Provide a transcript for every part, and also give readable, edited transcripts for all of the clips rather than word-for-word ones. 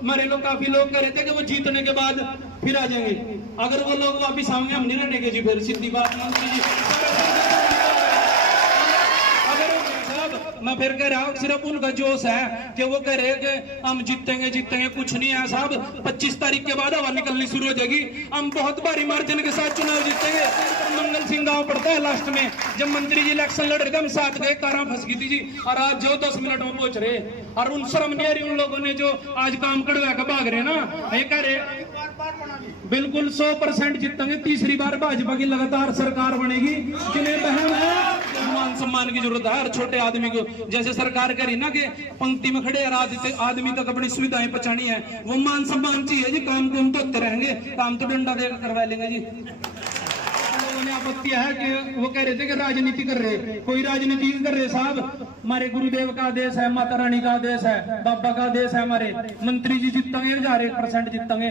हमारे लोग काफी लोग कह रहे थे कि वो जीतने के बाद फिर आ जाएंगे। अगर वो लोग वापिस आएंगे हम नहीं रहने के जी, फिर सीधी बात मंत्री जी। मैं फिर कह रहा हूँ सिर्फ उनका जोश है कि वो कह रहे हैं कि हम जीतेंगे जीतेंगे, कुछ नहीं है साहब। 25 तारीख के बाद हवा निकलनी शुरू हो जाएगी, हम बहुत भारी मार्जिन के साथ चुनाव जीतेंगे। मंगल सिंह गांव पड़ता है लास्ट में, जब मंत्री जी इलेक्शन लड़ रहे थे हम साथ गए, कारा फंस गई थी जी, और आज जो 10 मिनट में पहुंच रहे। और उन शर्म नहीं आ रही उन लोगों ने जो आज काम कड़वा के भाग रहे ना, ये कह रहे बिल्कुल 100% जीतेंगे, तीसरी बार भाजपा की लगातार सरकार बनेगी। जिन्हें बहन है मान सम्मान की जरूरत है, हर छोटे आदमी को जैसे सरकार करी ना कि पंक्ति में खड़े आदमी तक अपनी सुविधाएं पहुंचानी है, वो मान सम्मान चाहिए जी। काम को हम तो होते रहेंगे, काम तो डंडा देकर करवा लेंगे जी। लोगों ने आपत्ति है कि वो कह रहे थे कि राजनीति कर रहे, कोई राजनीति नहीं कर रहे साहब। हमारे गुरुदेव का आदेश है, माता रानी का आदेश है, बाबा का आदेश है। हमारे मंत्री जी जीतेंगे, 1001% जीतेंगे।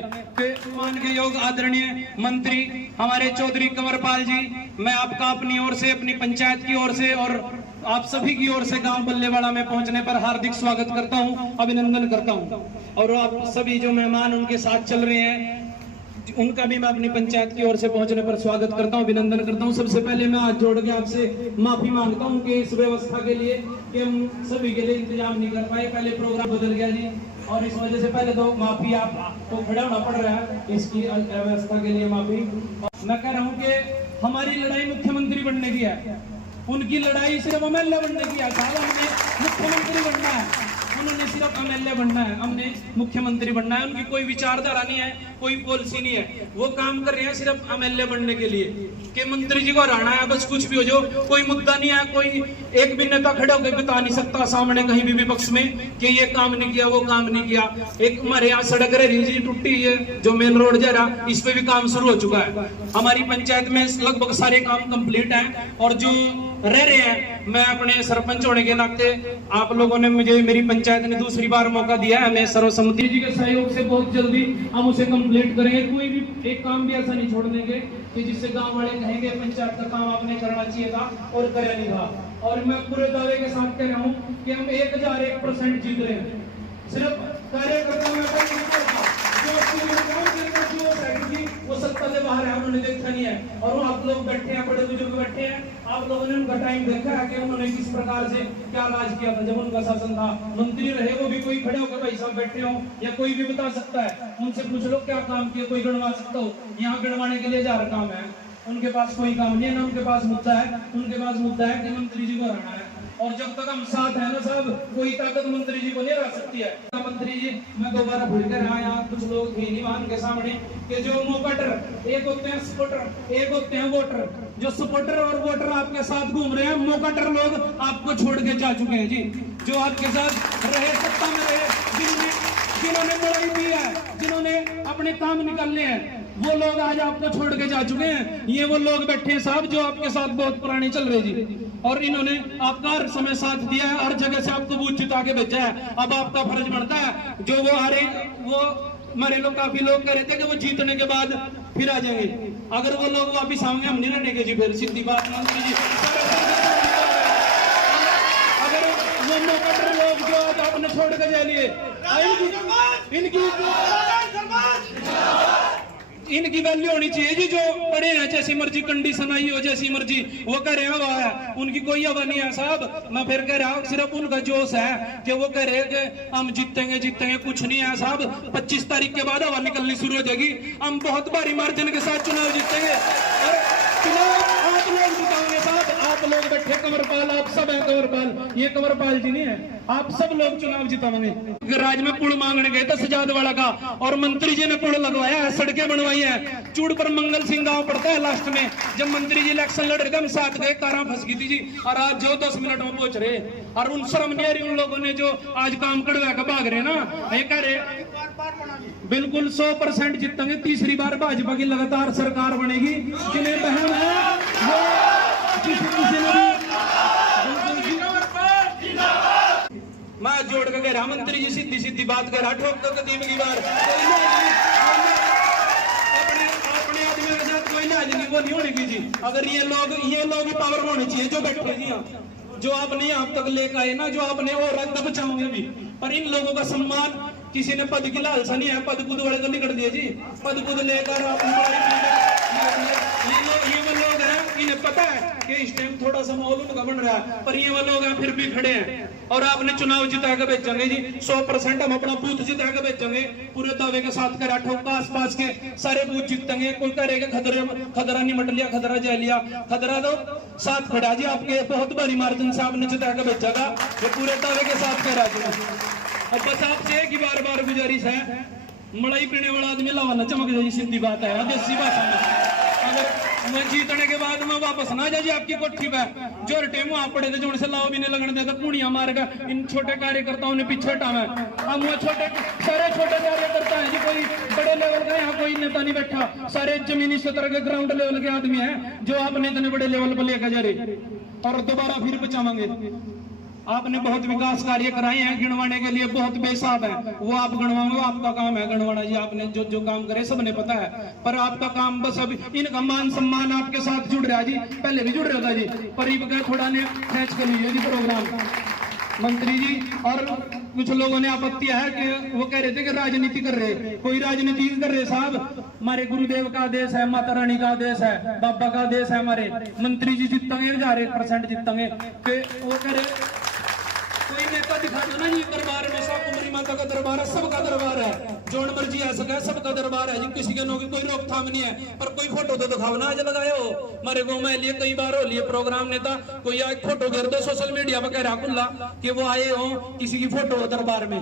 मान के योग आदरणीय मंत्री हमारे चौधरी कंवरपाल जी, मैं आपका अपनी ओर से, अपनी पंचायत की ओर से और आप सभी की ओर से गांव बल्लेवाड़ा में पहुंचने पर हार्दिक स्वागत करता हूं, अभिनंदन करता हूं। और आप सभी जो मेहमान उनके साथ चल रहे हैं उनका भी मैं अपनी पंचायत की ओर से पहुंचने पर स्वागत करता हूं, अभिनंदन करता हूं। सबसे पहले मैं हाथ जोड़ के आपसे माफी मांगता हूं कि इस व्यवस्था के लिए कि हम सभी के लिए इंतजाम नहीं कर पाए, पहले प्रोग्राम बदल गया जी, और इस वजह से पहले तो माफी आपको खड़ा होना पड़ रहा है, इसकी व्यवस्था के लिए माफी। मैं कह रहा हूँ कि हमारी लड़ाई मुख्यमंत्री बनने की है, उनकी लड़ाई सिर्फ एमएलए बनने की है साहब। हमने मुख्यमंत्री बनना है, उन्होंने सिर्फ एमएलए बनना है, हमने मुख्यमंत्री बनना है। उनकी कोई विचारधारा नहीं है, कोई पॉलिसी नहीं है, वो काम कर रहे हैं सिर्फ एमएलए बनने के लिए कि मंत्री जी को हराना है, बस कुछ भी हो जाओ। कोई मुद्दा नहीं है, कोई एक भी नेता खड़ा होकर बता नहीं सकता सामने कहीं भी विपक्ष में कि ये काम नहीं किया, वो काम नहीं किया। एक हमारे यहाँ सड़क रही जी टूटी है, जो मेन रोड जा रहा, इस पे भी काम शुरू हो चुका है। हमारी पंचायत में लगभग सारे काम कंप्लीट हैं, और जो रह रहे हैं, मैं अपने सरपंच होने के नाते आप लोगों ने मुझे, मेरी पंचायत ने दूसरी बार मौका दिया है, मैं सर्वसम्मति जी के सहयोग से बहुत जल्दी हम उसे कंप्लीट करेंगे। कोई भी एक काम भी ऐसा नहीं छोड़ देंगे कि जिससे गांव वाले कहेंगे पंचायत का काम आपने करना चाहिए था और करे नहीं था। और मैं पूरे दावे के साथ कह रहा हूँ कि हम 1001% जीत रहे हैं। सिर्फ कार्यकर्ता में वो सत्ता से बाहर है, उन्होंने देखा नहीं है, और वो आप लोग बैठे हैं, बड़े बुजुर्ग बैठे हैं, आप लोगों ने उनका टाइम देखा है कि उन्होंने किस प्रकार से क्या राज किया था जब उनका शासन था। मंत्री रहे वो भी कोई खड़े होकर भाई साहब बैठे हो, या कोई भी बता सकता है, उनसे पूछ लो क्या काम किया, कोई गणवा सकता हो। यहाँ गणवाने के लिए 1000 काम है, उनके पास कोई काम नहीं है, ना उनके पास मुद्दा है। उनके पास मुद्दा है कि मंत्री जी को हराना है, और जब तक हम साथ है ना साहब, कोई ताकत मंत्री जी को नहीं हरा सकती है। मंत्री जी मैं दोबारा भूल कर आया, कुछ लोग थे नहीं मान के सामने कि जो मोकटर एक होते हैं सपोर्टर, एक होते हैं वोटर। जो सपोर्टर और वोटर आपके साथ घूम रहे हैं, मोकटर लोग आपको छोड़ के जा चुके हैं जी। जो आपके साथ रहे, सत्ता में रहे, जिन्होंने लड़ाई दी है, जिन्होंने अपने काम निकालने हैं, वो लोग आज आपको छोड़ के जा चुके हैं। ये वो लोग बैठे हैं साहब जो आपके साथ बहुत पुराने चल रहे जी, और इन्होंने आपका हर समय साथ दिया है, हर जगह से आपको बूथ जिता के भेजा है। अब आपका फर्ज बनता है, जो वो हारे, वो हमारे लोग काफी लोग कह रहे थे कि वो जीतने के बाद फिर आ जाएंगे। अगर वो लोग वापिस आएंगे हम नहीं रहने के जी, फिर सीधी बात मंत्री जी। अगर वो मोकटर लोग जो आज आपने छोड़ के जा लिए, इनकी वैल्यू होनी चाहिए जी। जो पड़े हैं, जैसी मर्जी कंडीशन आई हो, जैसी मर्जी वो कह रहे हवा है, उनकी कोई हवा नहीं है साहब। मैं फिर कह रहा हूँ सिर्फ उनका जोश है कि वो कह रहे हैं कि हम जीतेंगे जीतेंगे, कुछ नहीं है साहब। 25 तारीख के बाद हवा निकलनी शुरू हो जाएगी, हम बहुत भारी मार्जिन के साथ चुनाव जीतेंगे। और चुनाव आप लोग जिताओगे साहब, आप लोग बैठे कंवरपाल, आप सब है कंवरपाल, ये कंवरपाल जी नहीं है, आप सब लोग चुनाव जिताओगे। राज में पुल मांगने गए थे सजादवाड़ा का, और मंत्री जी ने पुल लगवाया है, सड़कें बनवाई है। चूड़ पर मंगल सिंह गांव पड़ता है लास्ट में, जब मंत्री जी इलेक्शन लड़ रहे थे हम साथ गए, कारा फंस गई थी जी, और आज जो 10 मिनट में पहुंच रहे। और उन शर्म नहीं आ रही उन लोगों ने जो आज काम कड़वा के भाग रहे ना, ये कह रहे बिल्कुल 100% जीतेंगे, तीसरी बार भाजपा की लगातार सरकार बनेगी। जिन्हें बहन है वो मैं जोड़ के कह रहा, मंत्री जी सीधी सीधी बात कर रहा, ठोक कर कदीम की बार अपने आदमियों के साथ कोई लिहाज नहीं, वो नहीं होने की जी। अगर ये लोग ही पावर होने चाहिए जो बैठे जी यहाँ, जो आपने यहाँ तक लेकर आए ना, जो आपने और रद्द बचाओगे भी, पर इन लोगों का सम्मान किसी ने पद की लालसा नहीं है, पद कूद वाले को निकल दिए जी। पद कूद लेकर आप ये वो लोग हैं, इन्हें पता है कि इस टाइम थोड़ा सा माहौल उनका बन रहा है, पर ये वो लोग हैं फिर भी खड़े हैं। और आपने चुनाव जिता के बेचेंगे जी, 100% हम अपना बूथ जिता के बेचेंगे, पूरे दावे के साथ कर आस-पास के सारे बूथ जीतेंगे। कोई करेगा खदरा नहीं मट लिया, खदरा जय लिया, खदरा तो साथ खड़ा जी आपके बहुत बड़ी मार्जिन से आपने जिता के बेचेगा, ये पूरे दावे के साथ कर जी। अब बस आपसे एक ही बार गुजारिश है, मलाई पीने वाला आदमी लावा न चमक जाए, सीधी बात है, देसी भाषा में। अगर मैं जीतने के बाद मैं वापस ना जाए आपकी कोठी पे, जो टेम वहां पड़े थे, जो से लाओ भी नहीं लगने देता, पुड़िया मार का इन छोटे कार्यकर्ताओं ने पीछे हटावे। हम वो छोटे सारे छोटे कार्यकर्ता है जी, कोई बड़े लेवल का यहाँ कोई नेता नहीं बैठा, सारे जमीनी स्तर के ग्राउंड लेवल के आदमी है जो आपने इतने बड़े लेवल पर लेकर जा रहे, और दोबारा फिर बचावांगे। आपने बहुत विकास कार्य कराए हैं, गिनवाने के लिए बहुत बेसाब है, वो आप गिनवाओगे, आपका काम है गिनवाना जी। आपने जो काम करे सबने पता है, पर आपका काम बस अभी इनका मान सम्मान आपके साथ जुड़ रहा है जी, पहले भी जुड़ रहा था जी, पर ये थोड़ा ने खींच के लिए जी प्रोग्राम मंत्री जी। और कुछ लोगों ने आपत्ति है कि वो कह रहे थे कि राजनीति कर रहे, कोई राजनीति कर रहे साहब, हमारे गुरुदेव का आदेश है, माता रानी का आदेश है, बाबा का आदेश है, हमारे मंत्री जी जीतेंगे 1000% जीतेंगे। वो कह रहे कोई नेता दिखा दो ना जी दरबार में, शाकुंभरी माता का दरबार है, सबका दरबार है, जोन मर्जी आ सका है, सबका दरबार है जी, किसी के नो की कोई रोकथाम नहीं है। पर कोई फोटो तो दिखाओ ना, आज लगाए हो हमारे गाँव में लिए कई बार हो लिए प्रोग्राम, नेता कोई आज फोटो गिर दो सोशल मीडिया पर कह रहा खुला कि वो आए हो, किसी की फोटो हो दरबार में।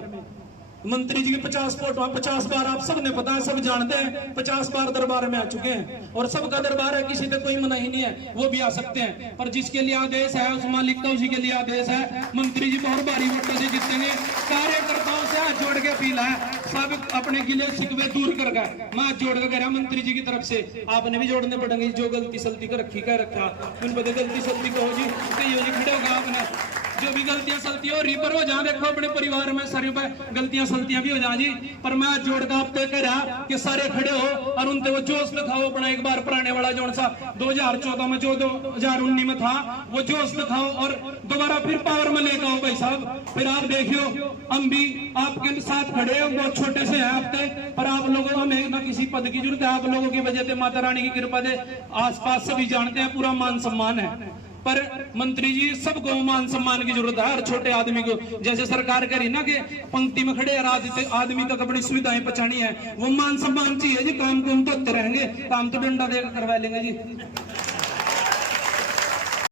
मंत्री जी की 50 फोटो, 50 बार आप सबने पता है, सब जानते हैं, 50 बार दरबार में आ चुके हैं, और सबका दरबार है, किसी पे कोई मनाही नहीं है, वो भी आ सकते हैं। पर जिसके लिए आदेश है उस मालिक का उसी के लिए आदेश है। मंत्री जी बहुत भारी वोटों से जीतेंगे। कार्यकर्ताओं से हाथ जोड़ के अपील है, सब अपने गिले शिकवे दूर कर गए, मैं हाथ जोड़ के कह रहा मंत्री जी की तरफ से आपने भी जोड़ने पड़ेंगे। जो गलती सलती कर रखी कह रखा, उन पर गलती सलती कहो जी, खड़े होगा आपने, जो भी गलतियां सलतियां हो रही, पर वो जहां देखो अपने परिवार में सारी गलतियां सलतियां भी हो जा जी। पर मैं जोड़ का आप तय करा कि सारे खड़े हो और उनते वो जोश दिखाओ अपना, एक बार पुराने वाला जो सा 2014 में जो 2019 में था वो जोश दिखाओ, और दोबारा फिर पावर में लेकर आओ भाई साहब। फिर आप देखियो हम भी आपके साथ खड़े हैं, बहुत छोटे से हैं आपके, पर आप लोगों को हमें ना किसी पद की जरूरत है, आप लोगों की वजह से माता रानी की कृपा से आसपास सभी जानते हैं, पूरा मान सम्मान है। पर मंत्री जी सबको मान सम्मान की जरूरत है, हर छोटे आदमी को, जैसे सरकार करी ना कि पंक्ति में खड़े आदमी तक अपनी सुविधाएं पहुंचानी है, वो मान सम्मान चाहिए जी। काम को हम तो रहेंगे, काम तो डंडा देकर करवा लेंगे जी।